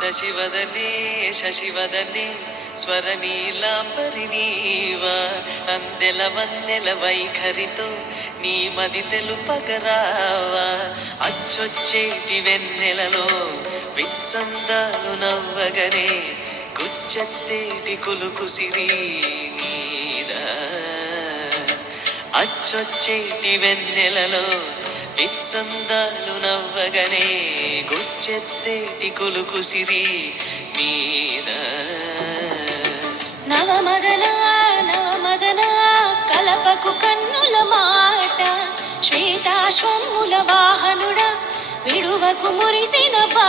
శశివదనే శశివదనే స్వరనీలాంబరి నీవా అందెల వన్నెల వైఖరితో నీ మది తెలుపగరావా? అచ్చొచ్చేటి వెన్నెలలో విత్సందాలు నవ్వగనే గుచ్చెత్తేటి కులుకుసిరి అచ్చొచ్చేటి వెన్నెలలో విత్సందాలు నవ్వగనే చెత్తేటి కొలుకు సిరి మీద? నవమదనా నవమదన కలపకు కన్నుల మాట శ్వేతాశ్వముల వాహనుడ విడువకు మురిసిన బా